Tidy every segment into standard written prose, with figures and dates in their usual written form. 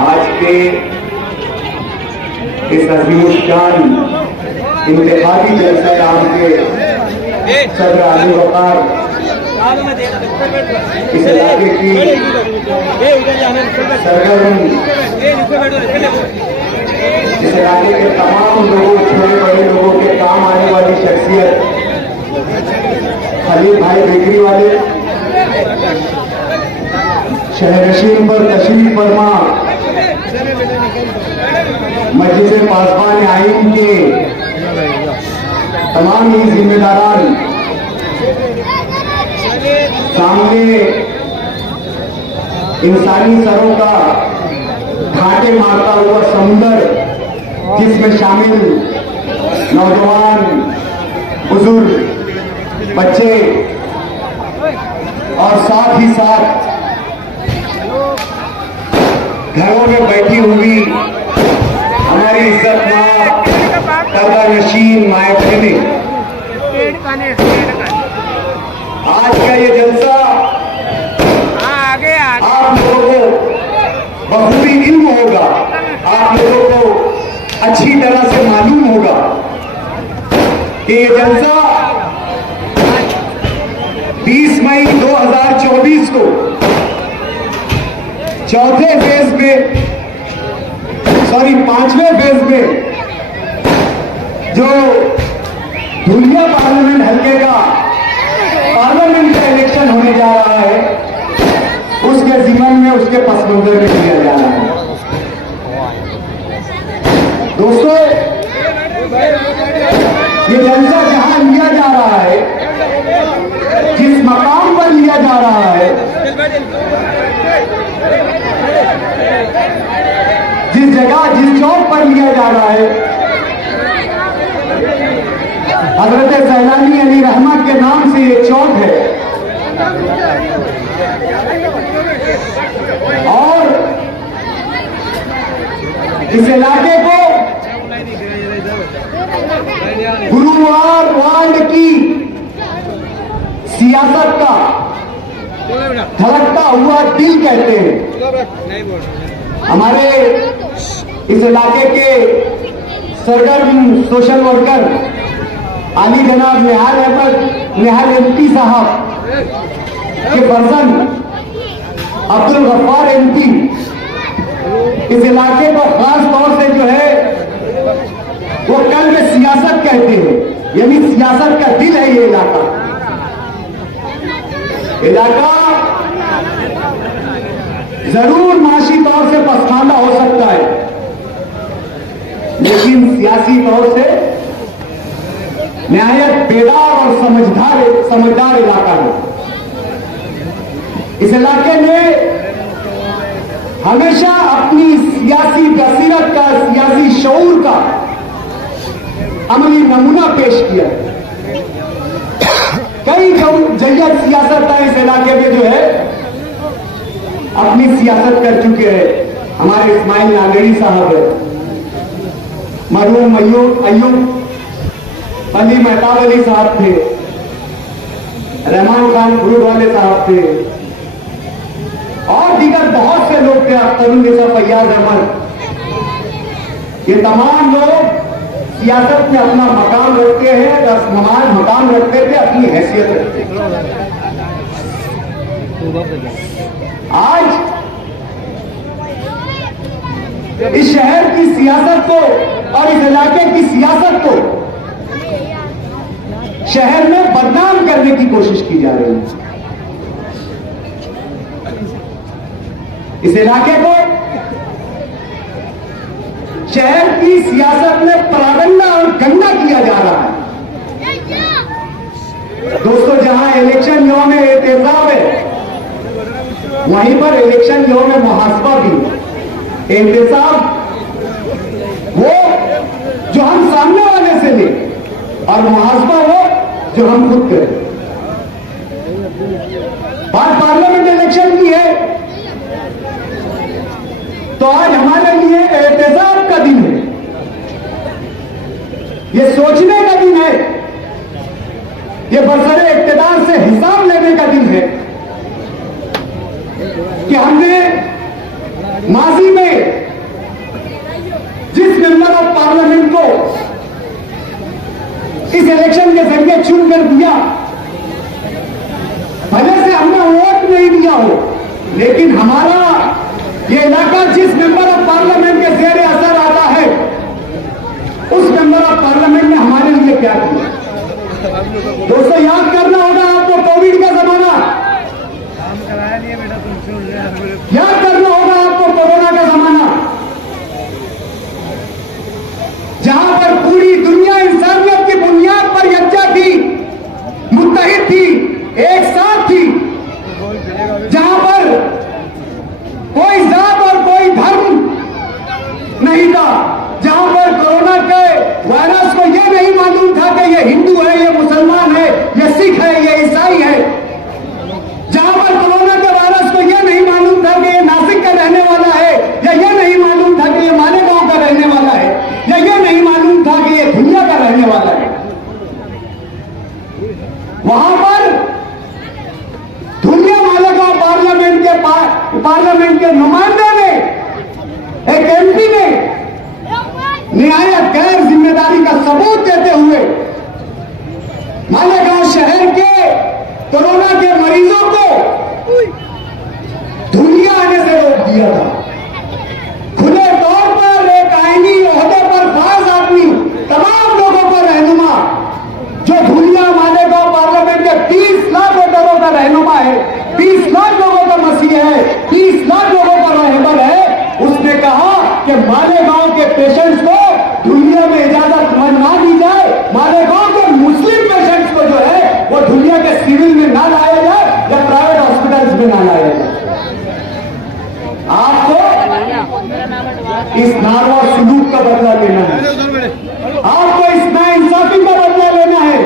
आज के इस अज़ीमुश्शान इंतखाबी जलसा आम के सदर आज़म वक़ार इस इलाके की सरगर्म, इस इलाके के तमाम लोगों, छोटे बड़े लोगों के काम आने वाली शख्सियत खलील भाई बेकरी वाले शहरनशीन पर तशरीफ फरमा मस्जिद पासबान आइन के तमाम ही जिम्मेदारान, सामने इंसानी सरों का घाटे मारता हुआ समुंदर, जिसमें शामिल नौजवान, बुजुर्ग, बच्चे और साथ ही साथ घरों में बैठी हुई हमारी इज्जतमाब पर्दा नशीन माए बहनें, आज का ये जलसा आप लोगों को बखूबी इल्म होगा, आप लोगों को अच्छी तरह से मालूम होगा कि ये जलसा 20 मई 2024 को चौथे फेज में, पांचवें फेज में जो धुलिया पार्लियामेंट हल्के का पार्लियामेंट का इलेक्शन होने जा रहा है, उसके जीवन में, उसके पस मंजर में किया जा रहा है। दोस्तों, ये जलसा जहां लिया जा रहा है, जिस मकाम पर लिया जा रहा है, जिस जगह, जिस चौक पर लिया जा रहा है, हजरत सैलानी अली रहमत के नाम से ये चौक है। और इस इलाके को गुरुवार वार्ड की सियासत का धड़कता हुआ दिल कहते हैं। हमारे इस इलाके के सरगर्म सोशल वर्कर आली जनाब निहाल एमपी साहब के पर्सन अब्दुल गफ्फार एमपी इस इलाके को खास तौर से जो है वो कल में सियासत कहते हैं, यानी सियासत का दिल है ये इलाका। जरूर माशी तौर से पसमानदा हो सकता है, लेकिन सियासी तौर से निहायत बेदार और समझदार इलाका है। इस इलाके में हमेशा अपनी सियासी बसीरत का, सियासी शऊर का अमली नमूना पेश किया। कई जय्यद सियासतदान इस इलाके में जो है अपनी सियासत कर चुके हैं। हमारे इस्माइल नागरी साहब है, मरहूम अयूब अली मेहताब अली साहब थे, रहमान खान फ्रूट वाले साहब थे, और दीगर बहुत से लोग थे, अख्तरुल निसा, फैयाज अहमद। ये तमाम लोग सियासत में अपना मकाम रखते हैं, मकाम रखते थे, अपनी हैसियत रखते थे। आज इस शहर की सियासत को और इस इलाके की सियासत को शहर में बदनाम करने की कोशिश की जा रही है। इस इलाके को शहर की सियासत में परागंदा और गंदा किया जा रहा है। दोस्तों, जहां इलेक्शन यौम एहतसाब है, वहीं पर इलेक्शन यौम मुहासबा भी। एहतसाब वो जो हम सामने वाले से ले, और मुहासबा वो जो हम खुद करें। बात पार्लियामेंट इलेक्शन की है, तो आज हमारे लिए एहतसाब का दिन है, ये सोचने का दिन है, ये बरसरे इक्तिदार से हिसाब लेने का दिन है लेकिन हमारा ये इलाका जिस मेंबर ऑफ पार्लियामेंट के जेर असर आता है, उस मेंबर ऑफ पार्लियामेंट ने हमारे लिए क्या किया? दोस्तों, याद करना होगा आपको कोविड का जमाना, याद करना होगा आपको कोरोना का जमाना, जहां पर पूरी दुनिया इंसानियत की बुनियाद पर यकजा थी, मुत्तहिद थी, एक साथ थी, जहां पर कोई जात और कोई धर्म नहीं था, जहां पर कोरोना के वायरस को यह नहीं मालूम था कि ये हिंदू है, ये मुसलमान है, ये सिख है, ये ईसाई है, जहां पर कोरोना के वायरस को यह नहीं मालूम था कि ये नासिक का रहने वाला है, या यह नहीं मालूम था कि ये मालेगांव का रहने वाला है, या यह नहीं मालूम था कि ये दुनिया का रहने वाला है। वहां पर दुनिया मालेगांव पार्लियामेंट के नुमाइंदे ने, एक एमपी ने निहायत गैर जिम्मेदारी का सबूत देते हुए मालेगांव शहर के कोरोना के मरीजों को दुनिया आने से रोक दिया था। खुले तौर पर एक आईनी ओहदे पर फाज आदमी, तमाम लोगों का रहनुमा, जो दुनिया मालेगांव पार्लियामेंट के 30 लाख वोटरों का रहनुमा है, 20 लाख लोगों का मसीह है, 30 लाख लोगों का रहबर है, उसने कहा कि मालेगांव के पेशेंट्स को दुनिया में इजाजत ना दी जाए, मालेगांव के मुस्लिम पेशेंट्स को जो है वो दुनिया के सिविल में ना लाया जाए या प्राइवेट हॉस्पिटल्स में ना लाया जाए। आपको इस नारवा सुलूक का बदला लेना है, आपको इस नाइंसाफी का बदला लेना है,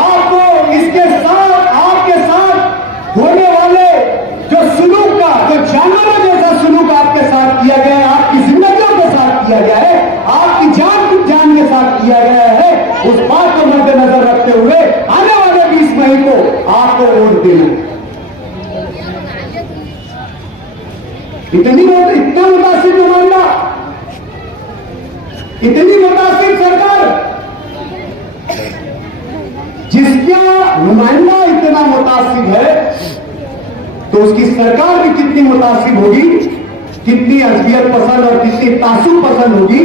आपको इसके साथ, आपके साथ होने वाले जो सुलूक का, जो जानवरों जैसा सुलूक आपके साथ किया गया है, आपकी जिंदगियों के साथ किया गया है, आपकी जान के साथ किया गया है, उस बात को मद्देनजर रखते हुए आने वाले 20 मई को आपको वोट देना है। इतना मुतासिर नुमाइंदा, इतनी मुतासिर सरकार, जिसका नुमाइंदा इतना मुतासिर है, तो उसकी सरकार भी कितनी मुतासिर होगी, कितनी अजबियत पसंद और कितनी तासुब पसंद होगी,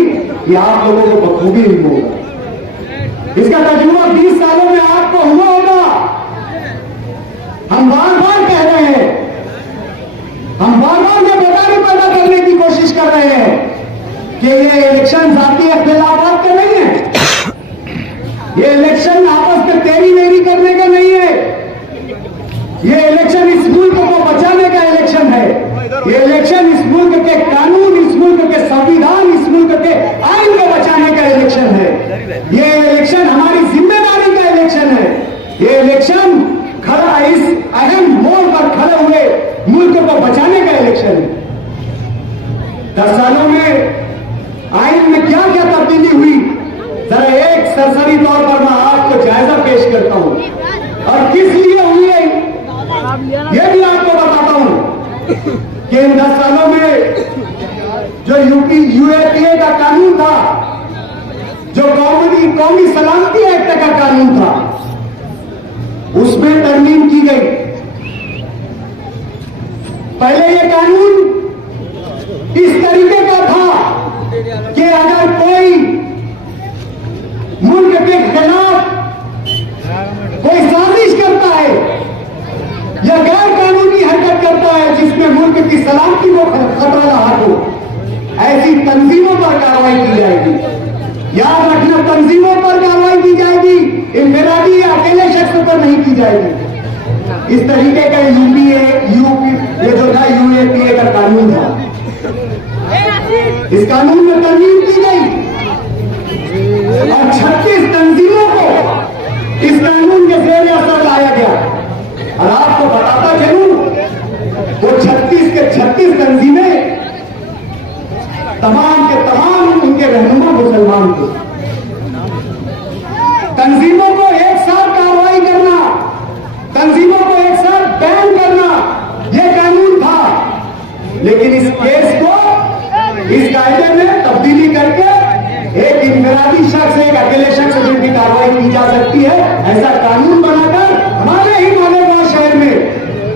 ये आप लोगों को बखूबी होगा। इसका तजुर्बा 20 सालों में आपको हुआ होगा। हम बार बार कह रहे हैं, हम बार बार ये बेदारी पैदा करने की कोशिश कर रहे हैं कि ये इलेक्शन जाती इख्तिलाफात के नहीं है, ये इलेक्शन आपस में तेरी मेरी करने का नहीं है, ये इलेक्शन इस मुल्क को बचाने का इलेक्शन है, ये इलेक्शन इस मुल्क के कानून, इस मुल्क के संविधान, इस मुल्क के आइन को बचाने का इलेक्शन है, ये इलेक्शन हमारी जिम्मेदारी का इलेक्शन है, ये इलेक्शन खड़ा इस अहम मोड़ पर खड़े हुए मुल्क को बचाने का इलेक्शन है। 10 सालों में आइन में क्या क्या तब्दीली हुई, जरा एक सरसरी तौर पर मैं आपको जायजा पेश करता हूं, और किस लिए हुई है यह भी आपको बताता हूं कि इन 10 सालों में जो यूएपीए का कानून था, जो कौमी सलामती एक्ट का कानून था, उसमें तरमीम की गई। पहले ये कानून इस तरीके का था कि अगर कोई मुल्क के खिलाफ कोई साजिश करता है या गैर कानूनी हरकत करता है जिसमें मुल्क की सलामती को खतरा रहा हो, ऐसी तंजीमों पर कार्रवाई की जाएगी। याद रखना, तंजीमों पर कार्रवाई की जाएगी, इनफरादी या अकेले शख्स पर नहीं की जाएगी। इस तरीके का ये जो था यूएपीए का कानून था, इस कानून में तरमीम की गई और 36 तंजीमों को इस कानून के जेर असर लाया गया। और आपको बताता चलूं, वो 36 के 36 तंजीमें तमाम के तमाम उनके रहनुमा मुसलमान थे। तंजीमों को एक साथ कार्रवाई करना, तंजीमों को एक साथ बैन करना, यह कानून था। लेकिन इस केस को, इस कायदे में तब्दीली करके एक इनफरादी शख्स, एक अकेले शख्स पर भी कार्रवाई की जा सकती है, ऐसा कानून बनाकर हमारे ही मालेगांव शहर में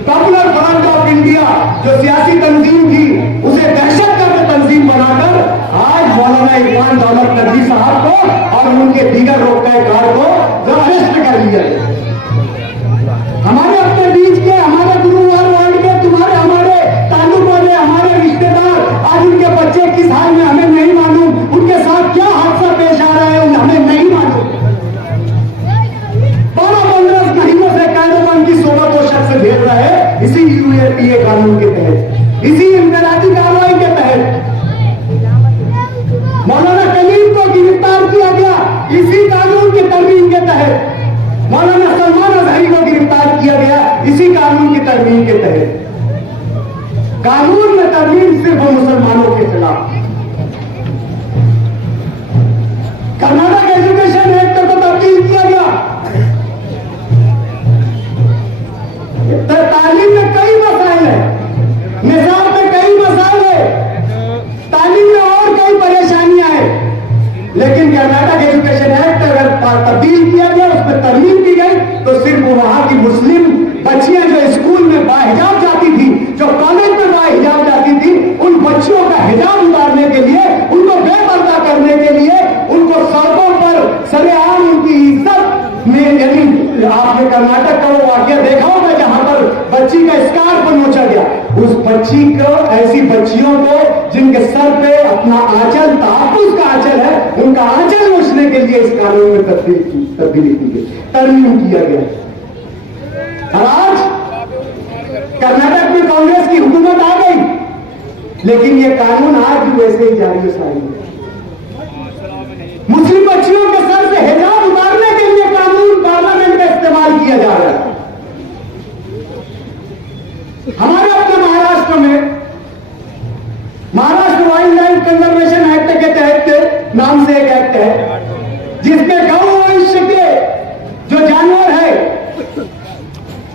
पॉपुलर फ्रंट ऑफ इंडिया जो सियासी तंजीम थी उसे दहशतगर्द तंजीम बनाकर आज मौलाना इरफान दौलत नकवी साहब को और उनके दीगर रोकनेकार को अरेस्ट कर लिया। हमारे अपने बीच के, हमारे गुरुवार वार्ड के, तुम्हारे हमारे ताल्लुक वाले, हमारे रिश्तेदार, आज उनके बच्चे किस हाल में हमें नहीं मालूम, उनके साथ क्या हादसा पेश आ रहा है हमें नहीं मालूम। 12-15 महीनों से कायदेमंद की 16 शख्स भेज रहा है इसी यूएपीए कानून के तहत, इसी इंफरादी कार्रवाई के तहत। मौलाना कलीम को गिरफ्तार किया गया इसी कानून की तरमीम के तहत। मौलाना सलमान अजहरी को गिरफ्तार किया गया इसी कानून की तरमीम के तहत। कानून में तरमीम सिर्फ मुसलमानों के खिलाफ। कर्नाटक एजुकेशन एक्ट को तब्दील किया गया। तालीम में कई मसाइल है, निजाम में कई मसाइल है, तालीम में और कई परेशानियां हैं, लेकिन कर्नाटक एजुकेशन एक्ट अगर तब्दील किया गया, उसमें तरमीम की गई, तो सिर्फ वहां की मुस्लिम बच्चियां जो स्कूल में बाहिजाब जाती थी, जो कॉलेज में बाहिजाब जाती थी, उन बच्चियों का हिजाब उतारने के लिए, उनको बेपर्दा करने के लिए, उनको सड़कों पर सरेआम उनकी इज्जत में, यानी आपने कर्नाटक का वो वाकया देखा होगा जहां पर बच्ची का स्कार्फ नोचा गया। उस बच्ची को, ऐसी बच्चियों को जिनके सर पे अपना आंचल, तहफ्फुज़ का आंचल है, उनका आंचल नोचने के लिए इस कानून में तब्दीली की गई, तरमीम किया गया। और आज कर्नाटक में कांग्रेस की हुकूमत आ गई, लेकिन ये कानून आज भी वैसे ही जारी है। मुस्लिम बच्चियों के सर से हिजाब उतारने के लिए कानून पार्लियामेंट में इस्तेमाल किया जा रहा है। हमारे अपने महाराष्ट्र में Maharashtra wild life conservation act के तहत नाम से एक एक्ट है, जिसमें गौ वंश के जो जानवर है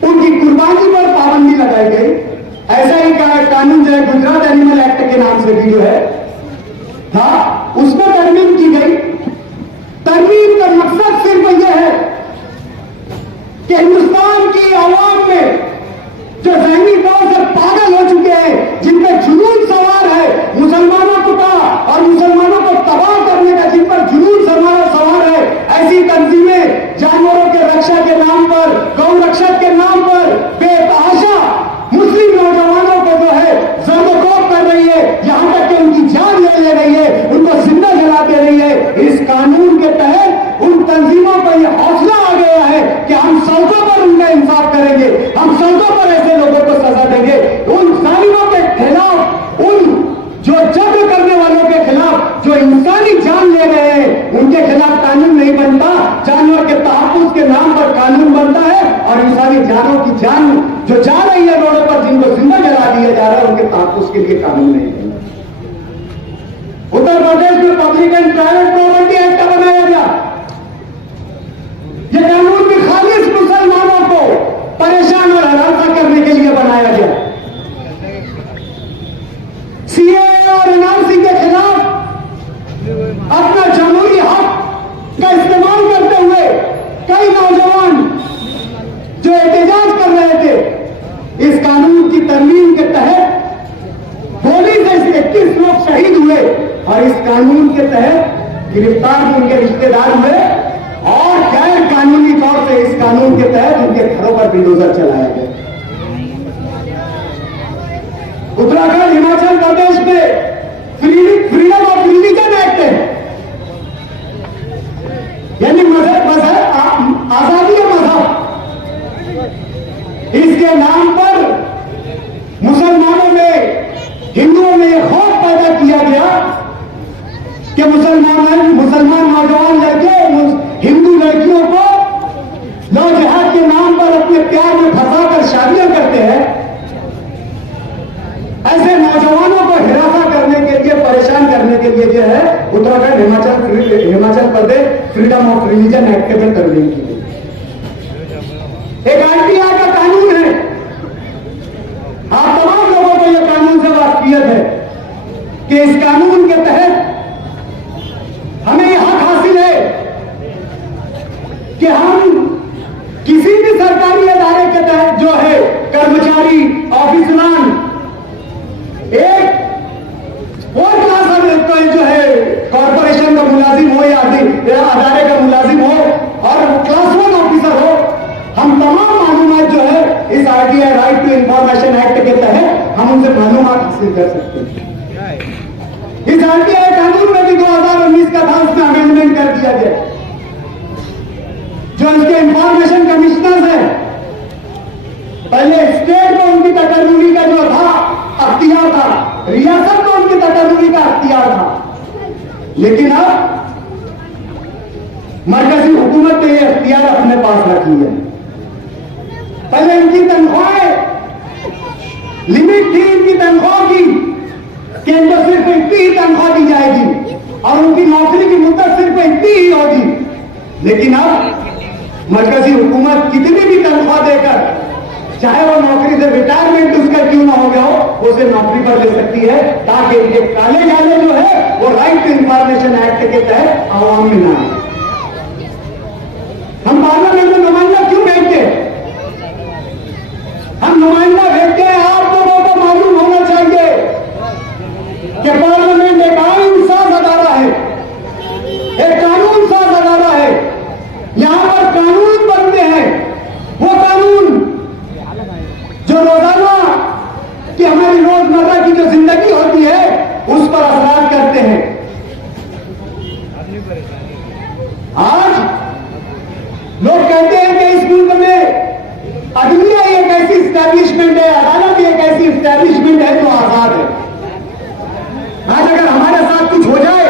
उनकी कुर्बानी पर पाबंदी लगाई गई। ऐसा ही कानून जो है गुजरात एनिमल एक्ट के नाम से भी जो है था, उसमें तरमीम की गई। तरमीम का मकसद सिर्फ यह है कि हिंदुस्तान की आवाम में जो जहनी तौर से पागल हो चुके हैं, जिनपे जुनून सवार है मुसलमानों को और मुसलमानों को तबाह करने का, जिन पर जुनून सवार है, ऐसी तंजीमें जानवरों के रक्षा के नाम पर, गौ रक्षक के नाम पर बेतहाशा मुस्लिम नौजवानों को जो है जर्दोकोब कर रही है, यहां तक कि उनकी जान ले रही है, उनको जिंदा जला दे रही है। इस कानून के तहत उन तंजीमों पर यह हौसला आ गया है कि हम सड़कों पर उनका इंसाफ करेंगे, हम सड़कों पर ऐसे लोगों को सजा देंगे। उन जालिमों के खिलाफ, उन जो जब्र करने वालों के खिलाफ, जो इंसानी जान ले रहे हैं, उनके खिलाफ कानून नहीं बनता, जानवर के तहफ्फुज़ के नाम पर कानून बनता है। और इंसानी जानों की जान जो जा रही है रोडों पर, जिनको जिंदा जला दिया जा रहा है, उनके तहफ्फुज़ के लिए कानून नहीं बनता। उत्तर प्रदेश में public and private property act बनाया गया। यह कानून भी खालिस मुसलमानों को परेशान और हरासा करने के लिए बनाया गया। सीएए और एनआरसी के खिलाफ अपना जमहूरी हक का इस्तेमाल करते हुए कई नौजवान जो एहतजाज कर रहे थे, इस कानून की तरमीम के तहत गोली से 21 लोग शहीद हुए और इस कानून के तहत गिरफ्तार भी उनके रिश्तेदार हुए और गैर कानूनी तौर से इस कानून के तहत उनके घरों पर बिल्डोजर चलाया गया। उत्तराखंड, हिमाचल प्रदेश में फ्रीडम ऑफ रिलीजन एक्ट है, यानी आजादी मजहब, इसके नाम पर मुसलमानों में, हिंदुओं में यह खौफ पैदा किया गया कि मुसलमान नौजवान लड़के हिंदू लड़कियों को लव जिहाद के नाम पर अपने प्यार में फंसाकर शादियां करते हैं। ऐसे नौजवानों को हिरासा करने के लिए, परेशान करने के लिए जो है Uttarakhand, Himachal Pradesh freedom of religion act में तरमीम की गई। एक आईटीआई का कानून है। आप तमाम लोगों को यह कानून से वाकिफियत है कि इस कानून के तहत हमें यह हक हासिल है कि हम किसी भी सरकारी इदारे के तहत जो है कर्मचारी, ऑफिसरान, अदारे का मुलाजिम हो और क्लास 1 ऑफिसर हो, हम तमाम मालूमात जो है इस RTI right to information act के तहत हम उनसे मालूमात हासिल कर सकते हैं। इस आरटीआई कानून में भी 2019 का था, उसमें अमेंडमेंट कर दिया गया। जो इसके इंफॉर्मेशन कमिश्नर्स है, पहले स्टेट को उनकी तकर्रुरी का जो था अख्तियार था, रियासत को उनकी तकर्रुरी का अख्तियार था, लेकिन अब मरकजी हुकूमत ने यह अख्तियार अपने पास रखी है। पहले इनकी तनख्वाहें लिमिट थी, इनकी तनख्वाह की कि इनको सिर्फ इतनी ही तनख्वाह दी जाएगी और उनकी नौकरी की मुद्दत सिर्फ इतनी ही होगी। लेकिन अब मरकजी हुकूमत कितनी भी तनख्वाह देकर, चाहे वो नौकरी से रिटायरमेंट उसका क्यों ना हो गया हो, वो उसे नौकरी पर ले सकती है, ताकि इनके काले जाले जो है वो राइट टू इंफॉर्मेशन एक्ट के तहत आवाम में ना आए। हम पार्लियामेंट में नुमाइंदा क्यों भेजते हैं? हम नुमाइंदा भेजते हैं, आप लोगों को मालूम होना चाहिए कि पार्लियामेंट एक आईन साज अदारा है, एक कानून साज अदारा है। यहां पर कानून बनते हैं, वो कानून जो रोजाना की हमारी रोजमर्रा की जो जिंदगी होती है उस पर असर करते हैं। आज लोग कहते हैं कि इस मुल्क में अदलिया एक ऐसी स्टैब्लिशमेंट है, अदालत एक ऐसी स्टैब्लिशमेंट है जो आजाद है। आज अगर हमारे साथ कुछ हो जाए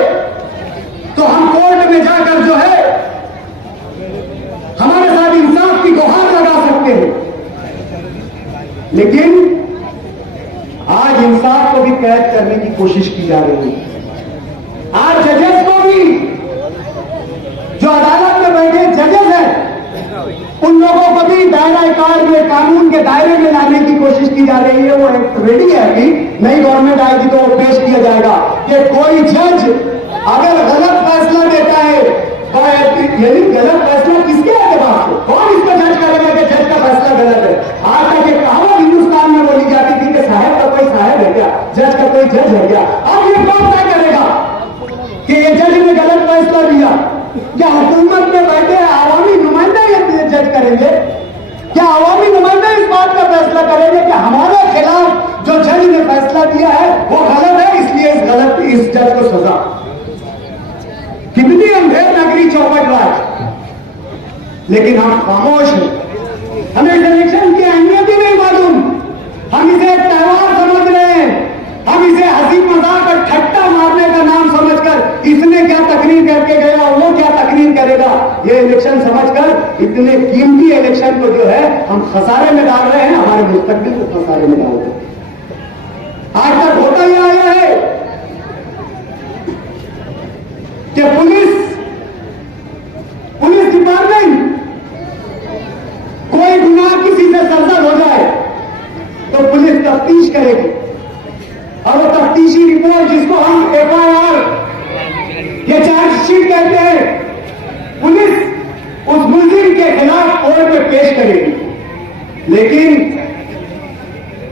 तो हम कोर्ट में जाकर जो है हमारे साथ इंसाफ की गुहार लगा सकते हैं, लेकिन आज इंसाफ को भी कैद करने की कोशिश की जा रही है। आज जजेस को भी, जो अदालत में बैठे जजेस हैं, उन लोगों को भी दायरा कार में, कानून के दायरे में लाने की कोशिश की जा रही है। वो रेडी है, अभी नई गवर्नमेंट आएगी तो वो पेश किया जाएगा कि कोई जज अगर गलत फैसला देता है, यानी गलत फैसला किसके एतबार से, कौन इसको जज करेगा कि जज का फैसला गलत है? आज तक एक कहावत हिंदुस्तान में बोली जाती थी कि साहब का कोई साहब है क्या, जज का कोई जज है क्या? अब ये कौन तय करेगा कि ये जज ने गलत फैसला दिया? क्या हुकूमत में बैठे आवामी नुमाइंदे ये जज करेंगे? क्या आवामी नुमाइंदे इस बात का फैसला करेंगे कि हमारे खिलाफ जो जज ने फैसला दिया है वो गलत है, इसलिए इस जज को सजा? कितनी अंधेर नगरी चौपट राज, लेकिन हम खामोश हैं। हमें इलेक्शन की अहमियत ही नहीं मालूम। हम इसे एक त्योहार समझ रहे हैं, हम इसे हंसी मजाक और ठट्टा मारने का नाम समझकर इसने क्या तकरीर करके गया, वो क्या तकरीर करेगा, ये इलेक्शन समझकर इतने कीमती इलेक्शन को जो है हम खसारे में डाल रहे हैं, हमारे मुस्तकबिल को खसारे में डाल रहे हैं। आज तक होता ही आया है कि पुलिस डिपार्टमेंट कोई गुनाह किसी से सरजद हो जाए तो पुलिस तफ्तीश करेगी, और वो तफ्तीशी रिपोर्ट जिसको हम एफआईआर या चार्जशीट कहते हैं, पुलिस उस मुलजिम के खिलाफ कोर्ट में पेश करेगी। लेकिन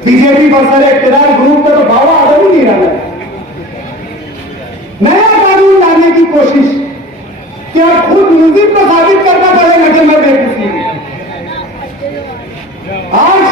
बीजेपी पर सर इख्तियार ग्रुप का तो बाबा आदम ही नहीं रहा। नया कानून लाने की कोशिश, क्या खुद मुलजिम को साबित करना पड़ेगा कि मैं बेकूफी हूं? आज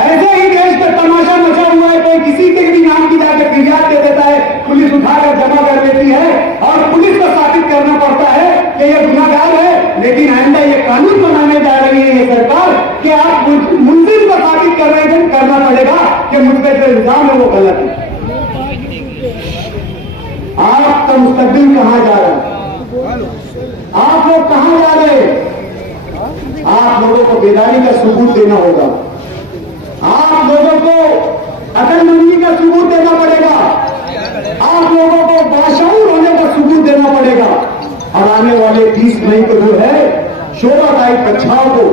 ऐसे ही देश पर तमाशा मचा हुआ है, कोई किसी के भी नाम की जाकर फिरियाद दे देता है, पुलिस उठाकर जमा कर देती है और पुलिस को साबित करना पड़ता है कि यह गुनाहगार है। लेकिन आइंदा ये कानून बनाने जा रही है ये सरकार कि आप मुलजिम को साबित करना पड़ेगा कि मुझ पर जो इल्जाम है वो गलत है। आपका मुस्तकबिल कहां जा रहा है? आप लोग कहां जा रहे हैं? आप लोगों को बेदारी का सबूत देना होगा, आप लोगों को अकलमंदी का सबूत देना पड़ेगा, आप लोगों को बाशऊर होने का सबूत देना पड़ेगा। और आने वाले 30 मई को जो है शोभा टाइप बचाव को,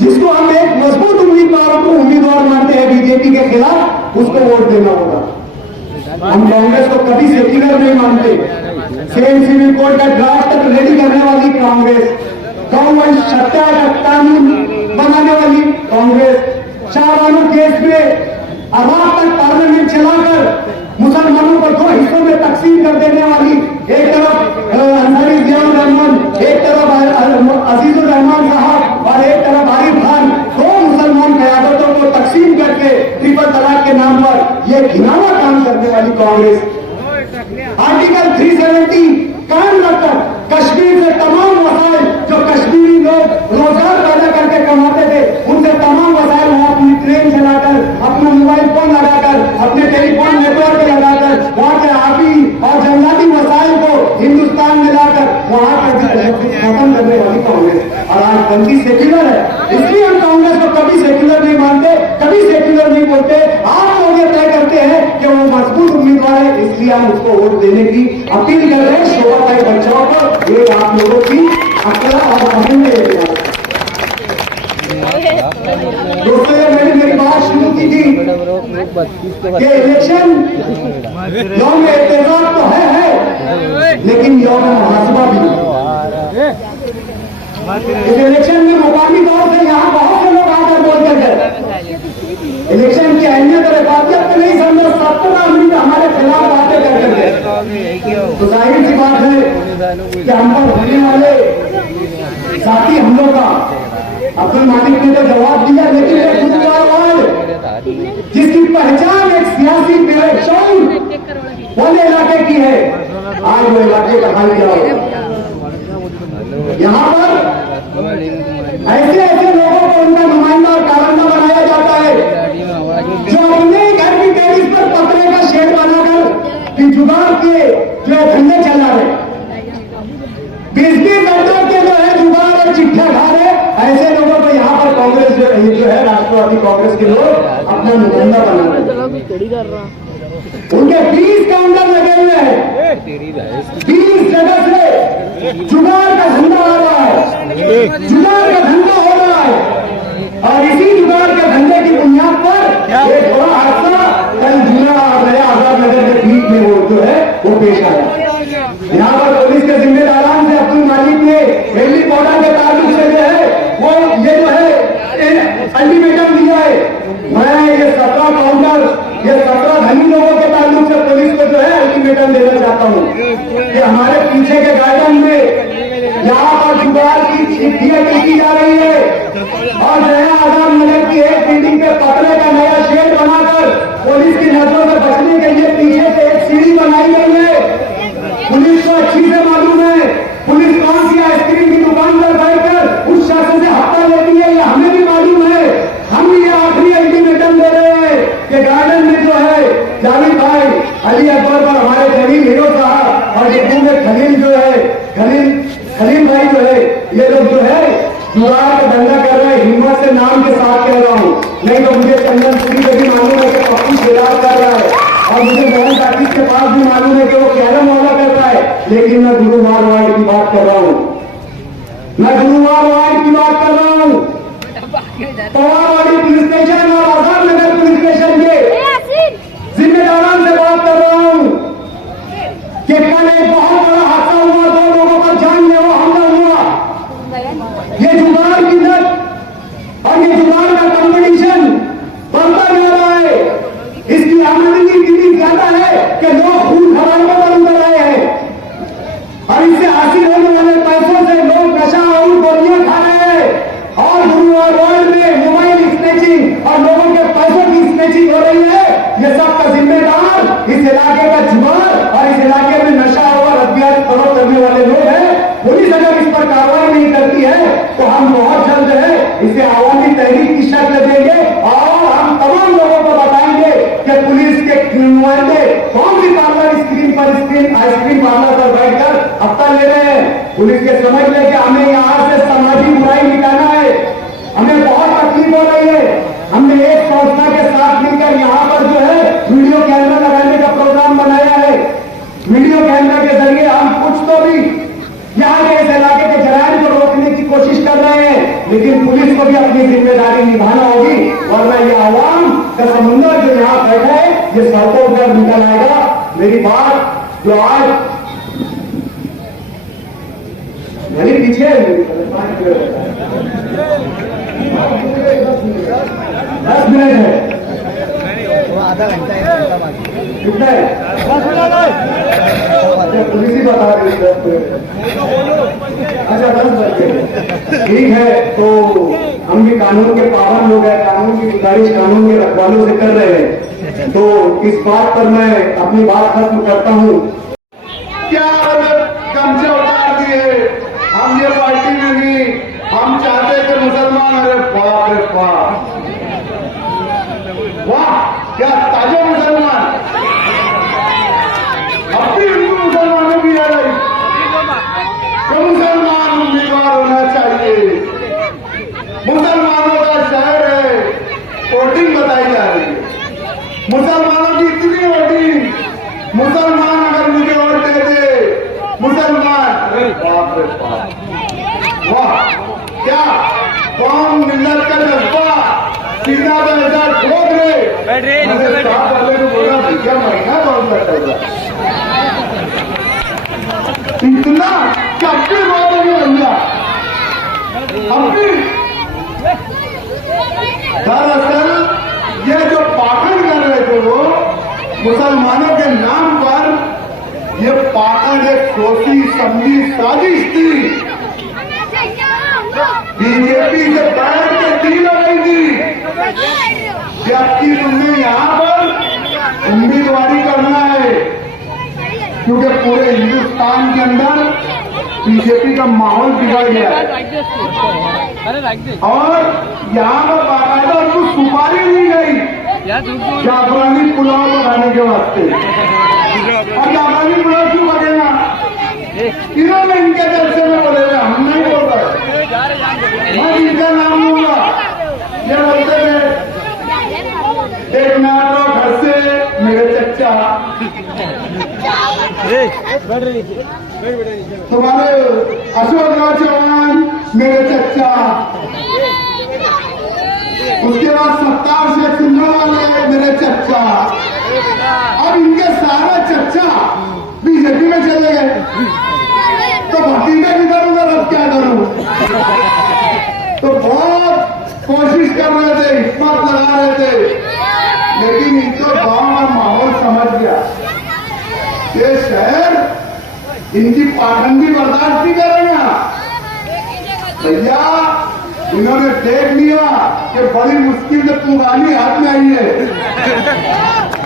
जिसको हम एक मजबूत उम्मीदवार मानते हैं बीजेपी के खिलाफ, उसको वोट देना होगा। हम कांग्रेस को कभी सेक्युलर नहीं मानते। सेम सिविल कोड का ड्राफ्ट तक रेडी करने वाली कांग्रेस, गौवंश हत्या का कानून बनाने वाली कांग्रेस, शाहबानो केस में अरब तक पार्लियामेंट चलाकर मुसलमानों को दो हिस्सों में तकसीम कर देने वाली, एक तरफ अंसारी जियाउर रहमान, एक तरफ अजीजुर रहमान साहब और एक तरफ आरिफ खान, दो मुसलमान क़यादतों को तकसीम करके ट्रिपल तलाक के नाम पर यह घिनौना काम करने वाली कांग्रेस आर्टिकल 370 कायम रखकर कश्मीर से तमाम वसाइल जो कश्मीरी लोग रोजगार पैदा करके कमाते थे, उनसे तमाम वसाइल वहां अपनी ट्रेन चलाकर, अपना मोबाइल फोन लगाकर, अपने टेलीफोन नेटवर्क लगाकर वहां के आबी और जंगलाती वसाइल को हिंदुस्तान में लाकर वहां पर खत्म करने वाली कांग्रेस। और आज बनती सेक्युलर है, इसलिए हम कांग्रेस को कभी सेक्युलर नहीं मानते, कभी सेक्युलर नहीं बोलते। आप लोग ये तय करते हैं कि वो मजबूत उम्मीदवार है, इसलिए हम उसको वोट देने की अपील कर रहे हैं। शोभा भाई बच्चों को ये आप लोगों की अकल और अमल में दोस्तों, मैंने मेरी बात शुरू की थी कि इलेक्शन यौम एहतजाज तो है, लेकिन यौम मुहासबा भी है। इस इलेक्शन में मुकामी तौर से यहाँ बहुत से लोग आकर बोल कर गए, इलेक्शन की अहमियत और इफादियत को नहीं समझो, 70 आदमी हमारे खिलाफ बातें कर करके। तो जाहिर सी बात है कि हम पर होने वाले साथी हमलों का अब्दुल मालिक ने तो जवाब दिया, लेकिन एक जिसकी पहचान एक सियासी वाले इलाके की है, आज वो इलाके का हाल क्या होगा। यहाँ पर ऐसे ऐसे लोगों को उनका नुमाइंदा और कारंदा बनाया जाता है जो अपने घर की टेरिस पर पतरे का शेड बनाकर जुगाड़ के जो है धंधे चला रहे, 20-20 घंटों के जो है जुगाड़ और चिट्ठा खा रहे, ऐसे लोगों को यहाँ पर कांग्रेस जो है राष्ट्रवादी कांग्रेस के लोग अपना नुमाइंदा बना रहे। उनके 20 काउंटर लगे हुए हैं, 20 जगह से जुगाड़ का धंधा हो रहा है, जुगाड़ का धंधा हो रहा है। और इसी जुगाड़ के धंधे की बुनियाद पर एक बड़ा हादसा कल जिला और नया आजाद नगर के बीच में वो जो है वो पेश आया। यहाँ पर पुलिस के जिम्मेदारान से अब्दुल मालिक ने दिल्ली बॉर्डर के ताल्लुक से जो है वो ये जो है अल्टीमेटम दिया है। मैं ये 17 काउंटर, ये 17 धनी लोगों के ताल्लुक से पुलिस को जो है अल्टीमेटम देना चाहता हूँ कि हमारे पीछे के गार्डन में यहाँ पर जुगाड़ की चिट्ठियां लिखी जा रही है और नया आजाद नगर की एक बिल्डिंग पे पतरे का नया शेड बनाकर पुलिस की नजरों से बचने के लिए पीछे से एक सीढ़ी बनाई गई है। पुलिस को अच्छी से मालूम है पुलिस कौन सी आइसक्रीम की दुकान पर बैठकर उस शख्स से हफ्ता लेती है, ये हमें भी मालूम है। हम ये आखिरी अल्टीमेटम दे रहे हैं कि गार्डन में जो है जावेद भाई, अली अकबर पर हमारे जमीन हीरो साहब और डिप्टी में खलील जो है खलील भाई जो है, ये लोग जो है जुगाड़ का धंधा कर रहे हैं। हिम्मत से नाम के साथ कह रहा हूँ, नहीं तो मुझे चंदनपुरी को भी मालूम है कि पप्पू शेरार कर रहा है और मुझे मोहन टाकिस के पास भी मालूम है कि वो कैरम वाला कर रहा है। लेकिन मैं गुरुवार वार्ड की बात कर रहा हूँ, मैं गुरुवार वार्ड की बात कर रहा हूँ, पवारवाड़ी पुलिस स्टेशन और आजाद नगर पुलिस स्टेशन के जिम्मेदारान से बात कर रहा हूँ कि कल एक बहुत बड़ा हादसा हुआ, 2 लोगों का जानलेवा हमला हुआ। ये जुगाड़ की लत और ये जुगाड़ का कंपटीशन बढ़ता जा रहा है, इसकी आमदनी इतनी ज्यादा है कि लोग खून खराबे पर उतर आए हैं और इससे हासिल होने वाले पैसों से लोग नशा और गोलियां खा रहे हैं और गुरुवार वार्ड में मोबाइल स्नैचिंग और लोगों के पैसों की स्नैचिंग हो रही है। ये सब का जिम्मेदार इस इलाके का जुगाड़ और इस इलाके में नशा और हथियार फरोख्त करने वाले लोग हैं। पुलिस अगर इस पर कार्रवाई नहीं करती है तो हम बहुत जल्द है इसे आवामी तहरीक की शक्ल देंगे और हम तमाम लोगों को बताएंगे कि पुलिस के नुमाइंदे कौन सी पार्लर स्क्रीन पर आइसक्रीम पार्लर पर बैठकर हफ्ता ले रहे हैं। पुलिस के समझ ले कि हमें यहाँ से सामाजिक बुराई मिटाना है, हमें बहुत तकलीफ हो रही है। हमने एक संस्था के साथ मिलकर यहाँ पर जो है वीडियो कैमरा लगाने का प्रोग्राम बनाया है। वीडियो कैमरा के जरिए हम कुछ तो भी यहाँ के इस इलाके के जराइम को रोकने की कोशिश कर रहे हैं, लेकिन पुलिस को भी अपनी जिम्मेदारी निभाना होगी, वरना ये आवाम का समुद्र जो यहाँ बैठा है ये सड़कों पर निकल आएगा। मेरी बात जो आज मेरे पीछे 10 मिनट है, आधा घंटा 1 घंटा बाद कितना है? अच्छा, पुलिस ही बता रही है 10 बजे। अच्छा 10 बजे ठीक है। तो हम भी कानून के पाबंद हो गए, कानून की गुजारिश कानून के रखवालों से कर रहे हैं। तो इस बात पर मैं अपनी बात खत्म करता हूँ। क्या गमछा उतार दिए, हम ये पार्टी में नहीं, हम चाहते थे मुसलमान। अरे बाप रे बाप, वाह क्या ताजे मुसलमान। अब भी उनको मुसलमानों की याद आई तो मुसलमान उम्मीदवार होना चाहिए। मुसलमानों का शहर है, वोटिंग बताई जा रही है। मुसलमानों की इतनी वोटिंग, मुसलमान अगर मुझे वोट दे दे, मुसलमान। अरे बाप रे बाप, वाह क्या कौन मिल्लत का जज्बा, सीधा तो ऐसा ठोक रहे। साहब वाले को बोला भैया महीना कौन सा होगा इतना चक्कर बात नहीं भैया। अभी दरअसल ये जो पाखंड कर रहे थे वो मुसलमानों के नाम पर, ये पाखंड एक सोची समझी साजिश थी। बीजेपी से बैठ के डील लगाई थी, जबकि तुमने यहाँ पर उम्मीदवारी करना है, क्योंकि पूरे हिंदुस्तान के अंदर बीजेपी का माहौल बिगड़ गया है। और यहाँ पर बाकायदा उनको सुपारी दी गई जाफरानी पुलाव बनाने के वास्ते। और जाफरानी पुलाव क्यों बनेगा? इन्होंने इनके जलसे में बोले हुए, हम नहीं बोल रहे, मैं इनका नाम लूंगा। ये बोलते थे देखना तो घर से मेरे चच्चा, तुम्हारे अशोक चौहान मेरे चच्चा, उसके बाद सत्तार शेख सिंघल वाले मेरे चच्चा। अब इनके सारे चच्चा बीजेपी में चले गए, तो भतीजा किधर उधर, अब क्या करूं? तो बहुत कोशिश कर रहे थे, हिम्मत लगा रहे थे, लेकिन इनको गांव का माहौल समझ गया। ये शहर इनकी पाखंडी बर्दाश्त नहीं करेगा भैया। इन्होंने देख लिया कि बड़ी मुश्किल से पुरानी हाथ में आई है।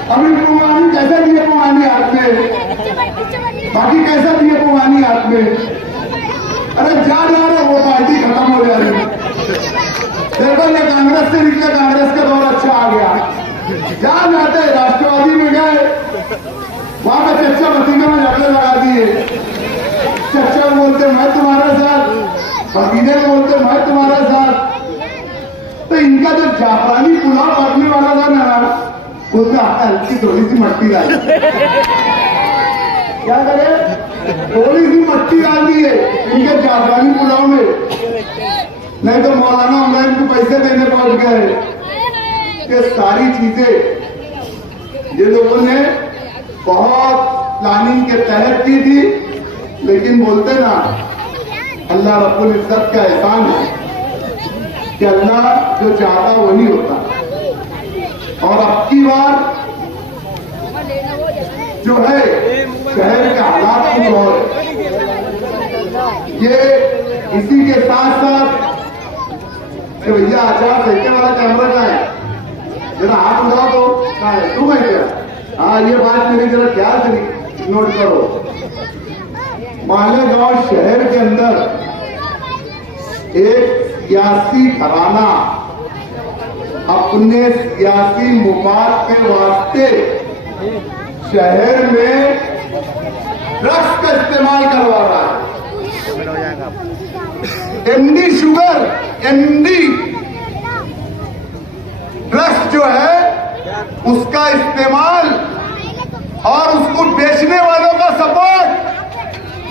अभी पुरानी कैसे दिए पुरानी हाथ में, बाकी कैसा दिए पुरानी हाथ में। अरे जा रहे वो पार्टी खत्म हो जा रही। देखो ये कांग्रेस से निकले, कांग्रेस का दौर अच्छा आ गया। जा जाते राष्ट्रवादी में गए, वहां पे चच्चा भतीजे में झगड़े लगा दिए। चच्चा बोलते मैं तुम्हारे साथ, भतीजे बोलते मैं तुम्हारे साथ। तो इनका जो जाफरानी पुलाव पकने वाला था ना, उसमें हल्की थोड़ी सी मट्टी डाली। क्या करे, थोड़ी सी मट्टी डाल दी है इनके जाफरानी पुलाव में, नहीं तो मौलाना उमरान को पैसे देने पहुंच गए। ये सारी चीजें ये लोगों ने बहुत प्लानिंग के तहत की थी, लेकिन बोलते ना अल्लाह रब्बुल इज्जत का एहसान है कि अल्लाह जो चाहता वही होता। और अब की बार जो है शहर के हालात कुछ और, ये इसी के साथ साथ भैया आचार संहिता वाला कैमरा का है, जरा हाथ उठाओ तो कहा है तू भाई क्या। हाँ ये बात मेरी जरा ख्याल से नोट करो। मालेगांव शहर के अंदर एक सियासी घराना अपने सियासी मुफाद के वास्ते शहर में ड्रग्स का इस्तेमाल करवा रहा है। एमडी शुगर, एमडी ड्रग्स जो है उसका इस्तेमाल और उसको बेचने वालों का सपोर्ट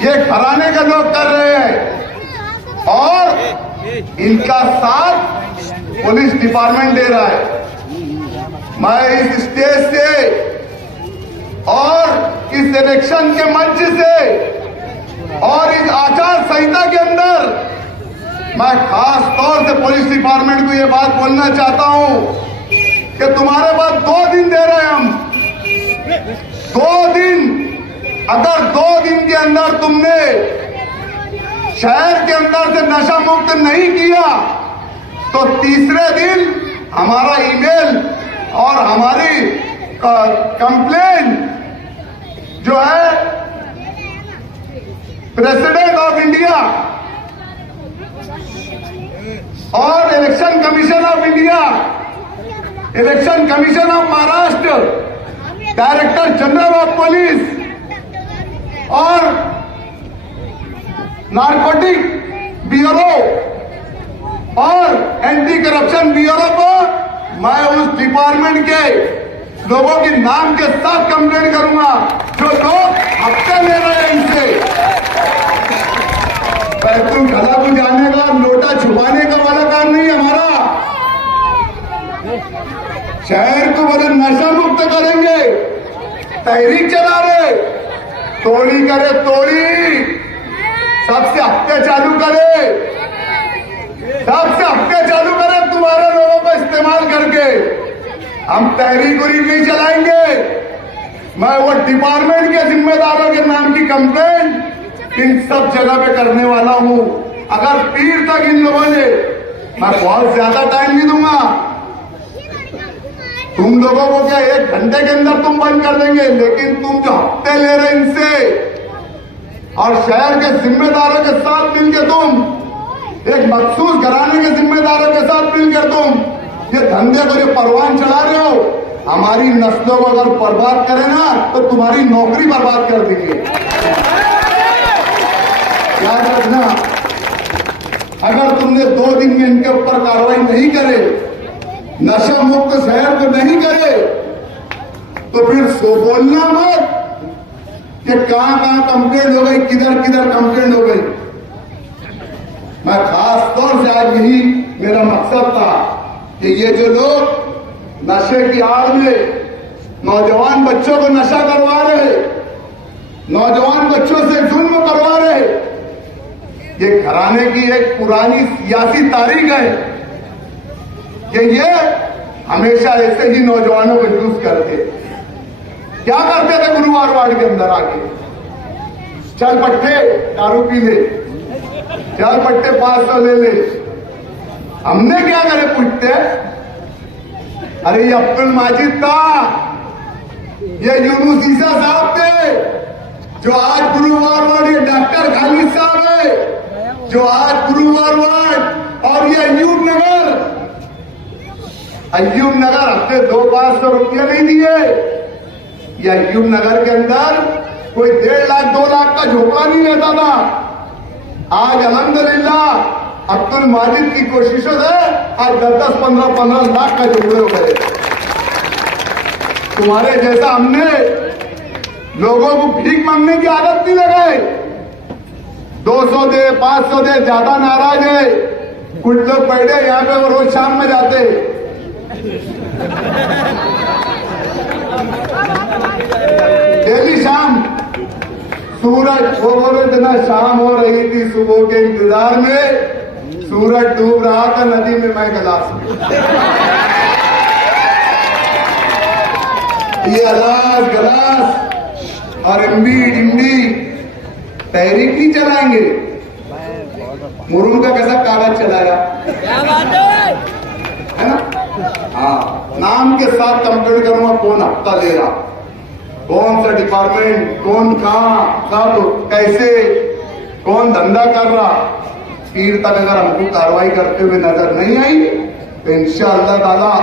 ये घराने के लोग कर रहे हैं, और इनका साथ पुलिस डिपार्टमेंट दे रहा है। मैं इस स्टेज से और इस इलेक्शन के मंच से और इस आचार संहिता के अंदर मैं खास तौर से पुलिस डिपार्टमेंट को ये बात बोलना चाहता हूं कि तुम्हारे पास 2 दिन दे रहे हैं अगर 2 दिन के अंदर तुमने शहर के अंदर से नशा मुक्त नहीं किया तो तीसरे दिन हमारा ईमेल और हमारी कंप्लेन जो है प्रेसिडेंट ऑफ इंडिया और election commission of India, election commission of Maharashtra, director general of police और नारकोटिक ब्यूरो और एंटी करप्शन ब्यूरो को मैं उस डिपार्टमेंट के लोगों के नाम के साथ कंप्लेंट करूंगा जो लोग हफ्ते ले रहे हैं इनसे। पैतृक गला को जाने का, लोटा छुपाने का वाला काम नहीं हमारा। शहर को बोले नशा मुक्त करेंगे, तहरीक चला रहे, तोड़ी करे तोड़ी, सबसे हफ्ते चालू करे, सबसे हफ्ते चालू करे तुम्हारे लोगों को इस्तेमाल करके। हम तहरीक उरीक नहीं चलाएंगे। मैं वो डिपार्टमेंट के जिम्मेदारों के नाम की कंप्लेंट इन सब जगह पे करने वाला हूं। अगर पीर तक इन लोगों ने, मैं बहुत ज्यादा टाइम नहीं दूंगा, तुम लोगों को क्या 1 घंटे के अंदर तुम बंद कर देंगे, लेकिन तुम जो हफ्ते ले रहे इनसे और शहर के जिम्मेदारों के साथ मिलकर तुम, एक मखसूस घराने के जिम्मेदारों के साथ मिलकर तुम ये धंधे को जो परवान चला रहे हो, हमारी नस्लों को अगर बर्बाद करें ना तो तुम्हारी नौकरी बर्बाद कर देंगे। याद रखना, अगर तुमने 2 दिन में इनके ऊपर कार्रवाई नहीं करे, नशा मुक्त शहर को नहीं करे, तो फिर सो बोलना मत कि कहां कहां कंप्लेंट हो गई, किधर किधर कंप्लेंट हो गई। मैं खास तौर से आज यही मेरा मकसद था कि ये जो लोग नशे की आड़ में नौजवान बच्चों को नशा करवा रहे, नौजवान बच्चों से जुल्म करवा रहे, ये घराने की एक पुरानी सियासी तारीख है कि ये हमेशा ऐसे ही नौजवानों को यूज करते। क्या करते थे गुरुवार वार्ड के अंदर आके, चल पट्टे दारू पी ले, चल पट्टे 500 ले ले। हमने क्या करे पूछते, अरे ये अब्दुल माजिद था, ये यूनुस ईसा साहब थे, जो आज गुरुवार वार्ड, ये डॉक्टर खालिद साहब है जो आज गुरुवार वार्ड, और ये अयूब नगर हफ्ते 200-500 रुपया नहीं दिए। ये अयूब नगर के अंदर कोई 1.5 लाख 2 लाख का झोंका नहीं रहता था। आज अल्हम्दुलिल्लाह अब्दुल माजिद की कोशिशों से आज 10-10, 15-15 लाख का झोंके हो गए। तुम्हारे जैसा हमने लोगों को भीख मांगने की आदत नहीं लगाए। 200 दे, 500 दे, ज्यादा नाराज है। कुछ लोग बैठे यहाँ पे वो रोज शाम में जाते, डेली शाम सूरज, वो बोले इतना शाम हो रही थी, सुबह के इंतजार में सूरज डूब रहा था नदी में, मैं गिलास में ये गलास और इमली तहरीक नहीं चलाएंगे। मुरुम का कैसा कागज चलाया है ना। हाँ, नाम के साथ कंप्लेंट करूंगा, कौन हफ्ता ले रहा, कौन सा डिपार्टमेंट, कौन कहां, कब, कैसे, कौन धंधा कर रहा। पीर तक अगर हमको कार्रवाई करते हुए नजर नहीं आई तो इंशाअल्लाह ताला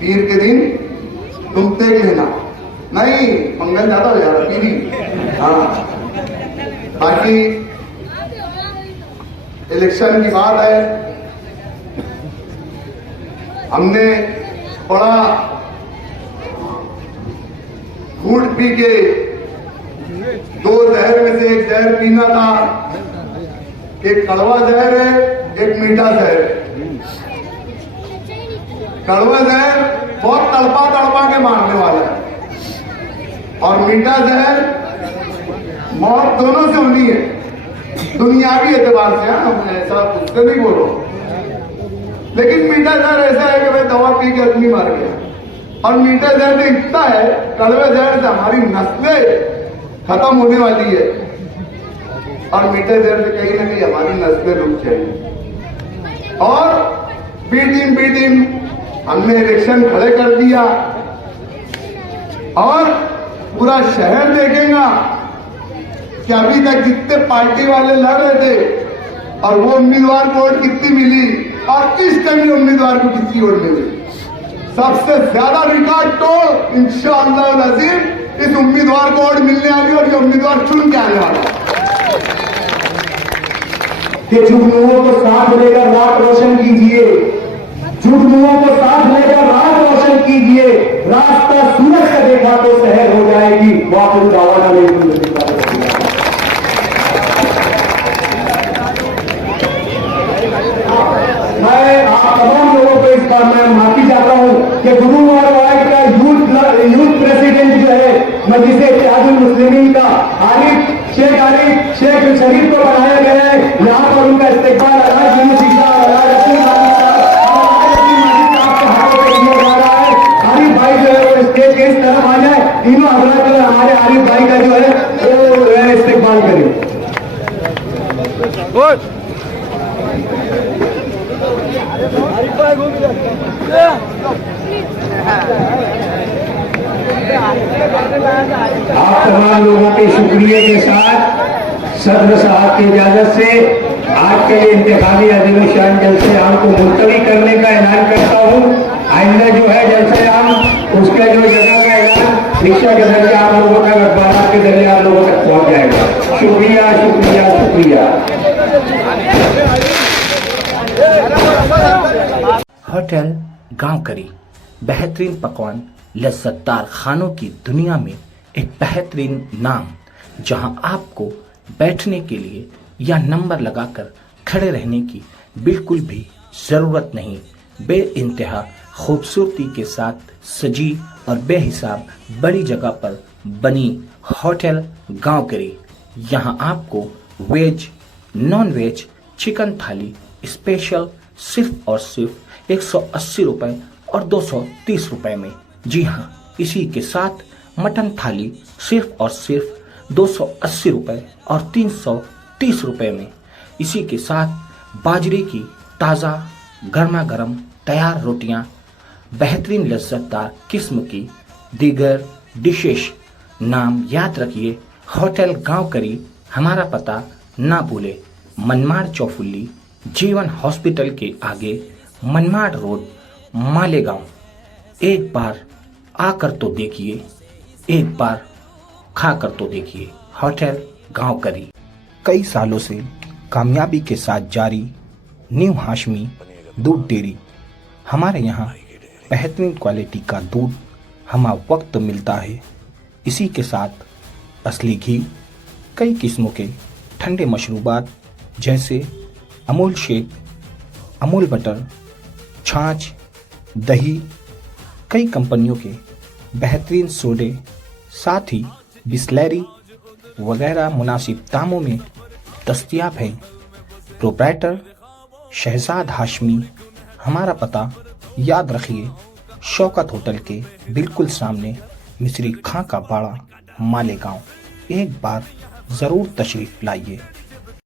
पीर के दिन तुम देख लेना। नहीं, मंगल ज्यादा हो जा रहा पीरी। हाँ, बाकी इलेक्शन की बात है, हमने बड़ा घूट पी के 2 जहर में से एक जहर पीना था। एक कड़वा जहर है, एक मीठा जहर है। कड़वा जहर बहुत तड़पा तड़पा के मारने वाला है और मीठा जहर मौत दोनों से होनी है, दुनियावी एतबार से। हाँ, ऐसा उससे नहीं बोलो, लेकिन मीठा जहर ऐसा है कि भाई दवा पी के आदमी मार गया। और मीठे जहर से इतना है, कड़वे जहर से हमारी नस्लें खत्म होने वाली है और मीठे जहर से कहीं ना कहीं हमारी नस्लें रुक जाएंगी। और बीटीम हमने इलेक्शन खड़े कर दिया और पूरा शहर देखेगा कि अभी तक जितने पार्टी वाले लड़ रहे थे और वो उम्मीदवार को वोट कितनी मिली और किस कमी उम्मीदवार को कितनी वोट मिली। सबसे ज्यादा रिकॉर्ड तोड़ इंशाअल्लाह अज़ीम इस उम्मीदवार को वोट मिलने वाली और ये उम्मीदवार चुन के आने वाला कि जुगनुओं को साथ लेकर रात रोशन कीजिए, जुगनुओं को साथ लेकर रात रोशन कीजिए, रास्ता सूरज का देखा तो शहर हो जाएगी। वाकुल दावाना मैं आप तमाम लोगों को इस बार मैं माफी चाहता हूं कि गुरुवार वार्ड का यूथ प्रेसिडेंट जो है मजलिस इत्तेहादुल मुस्लिमीन का आरिफ शेख शरीफ को बनाया गया है। यहाँ पर उनका इस्तेकबाल अलाज यूनुस ईसा और अलाज रसूल माजिद साहब के हाथों से किया जा रहा है। आरिफ भाई जो है वो स्टेज के इस तरफ आ जाए, तीनों हजरात हमारे आरिफ भाई का जो है वो इस्तेकबाल करें। आप तमाम लोगों के शुक्रिया के साथ सदर साहब की इजाजत से आज के लिए इंतखाबी अज़ीम-उश-शान जलसे आम को मुलतवी करने का ऐलान करता हूँ। आइंदा जो है जलसे आम उसका जो जगह का ऐलान रिक्शा के जरिए आप लोगों तक, अखबार के जरिए आप लोगों तक पहुँच जाएगा। शुक्रिया शुक्रिया शुक्रिया। होटल गांव करी बेहतरीन पकवान लज्जतदार खानों की दुनिया में एक बेहतरीन नाम, जहां आपको बैठने के लिए या नंबर लगाकर खड़े रहने की बिल्कुल भी ज़रूरत नहीं। बेइंतहा खूबसूरती के साथ सजी और बेहिसाब बड़ी जगह पर बनी होटल गांव करी। यहां आपको वेज, नॉन वेज, चिकन थाली स्पेशल सिर्फ और सिर्फ 180 रुपए और 230 रुपए में। जी हाँ, इसी के साथ मटन थाली सिर्फ और सिर्फ 280 रुपए और 330 रुपए में। इसी के साथ बाजरे की ताज़ा गर्मा गर्म तैयार रोटियां, बेहतरीन लज्जतदार किस्म की दीगर डिशेस। नाम याद रखिए, होटल गांव करी। हमारा पता ना भूले, मनमाड़ चौफुल्ली जीवन हॉस्पिटल के आगे, मनमाड़ रोड, मालेगांव। एक बार आकर तो देखिए, एक बार खाकर तो देखिए। होटल गांव करी। कई सालों से कामयाबी के साथ जारी न्यू हाशमी दूध डेयरी। हमारे यहाँ बेहतरीन क्वालिटी का दूध हमा वक्त मिलता है। इसी के साथ असली घी, कई किस्मों के ठंडे मशरूबात जैसे अमूल शेक, अमूल बटर, छाछ, दही, कई कंपनियों के बेहतरीन सोडे, साथ ही बिस्लैरी वगैरह मुनासिब दामों में दस्तयाब हैं। प्रोप्राइटर शहजाद हाशमी। हमारा पता याद रखिए, शौकत होटल के बिल्कुल सामने, मिस्री खां का बाड़ा, मालेगांव। एक बार ज़रूर तशरीफ़ लाइए।